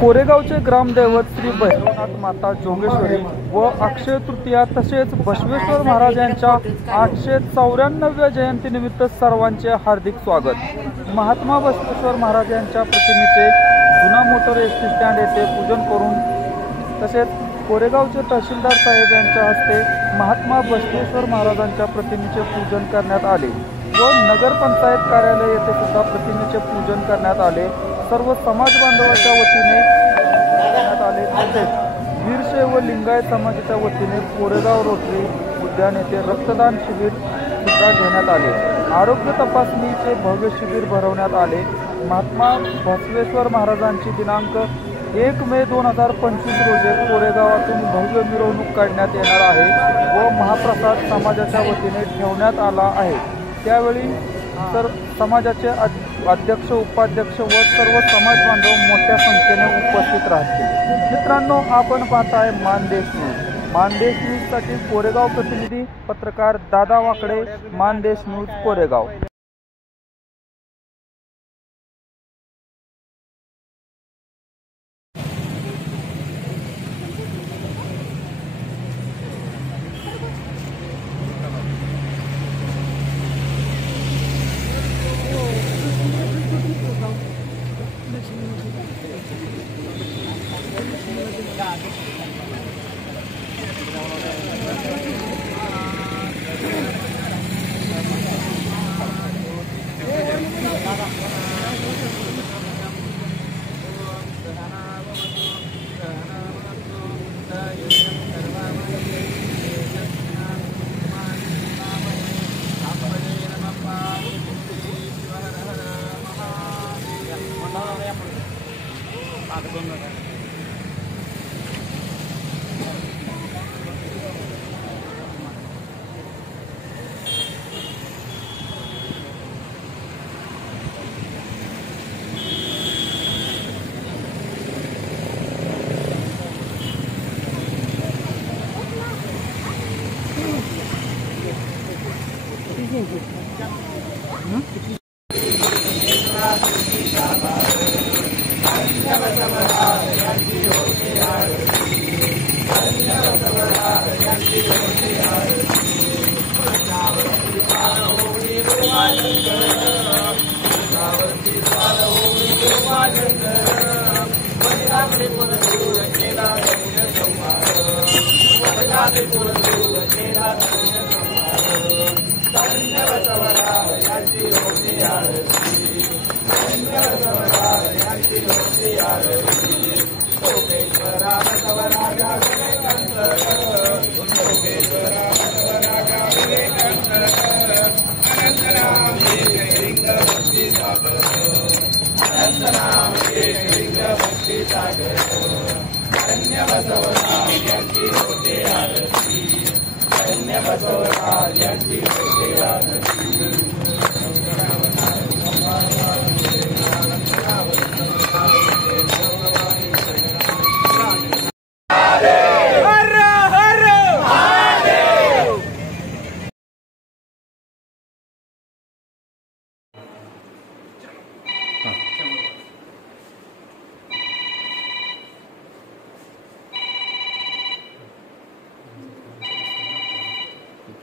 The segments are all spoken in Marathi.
कोरेगावचे ग्रामदैवत श्री भैरवनाथ माता जोगेश्वरी व अक्षय तृतीया तसेच बसवेश्वर महाराज यांच्या 894व्या जयंतीनिमित्त सर्वांचे हार्दिक स्वागत। महात्मा बसवेश्वर महाराज यांच्या प्रतिमेचे जुना मोटर एसटी स्टँड येथे पूजन करून तसेच कोरेगावचे तहसीलदार साहेब यांच्या हस्ते महात्मा बसवेश्वर महाराजांच्या प्रतिमेचे पूजन करण्यात आले व नगरपंचायत कार्यालय येथे सुद्धा प्रतिमेचे पूजन करण्यात आले। सर्व समाज बांधवांच्या वतीने करण्यात आले तसेच वीरशैव व लिंगायत समाजाच्या वतीने कोरेगाव रोटरी उद्यान येथे रक्तदान शिबिर सुद्धा घेण्यात आले। आरोग्य तपासणीचे भव्य शिबिर भरवण्यात आले। महात्मा बसवेश्वर महाराजांची दिनांक 1 मे 2025 रोजी कोरेगावातून भव्य मिरवणूक काढण्यात येणार आहे व महाप्रसाद समाजाच्या वतीने ठेवण्यात आला आहे। त्यावेळी तर समाजाचे अध्यक्ष उपाध्यक्ष व सर्व समाज बांधव मोठ्या संख्येने उपस्थित राहतील। मित्रांनो, आपण पाहताय मानदेश न्यूज। मानदेश न्यूज साठी कोरेगाव प्रतिनिधी पत्रकार दादा वाकडे, मानदेश न्यूज कोरेगाव।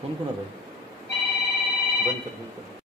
फोन कोणाचा आहे? बंद कर, बंद कर।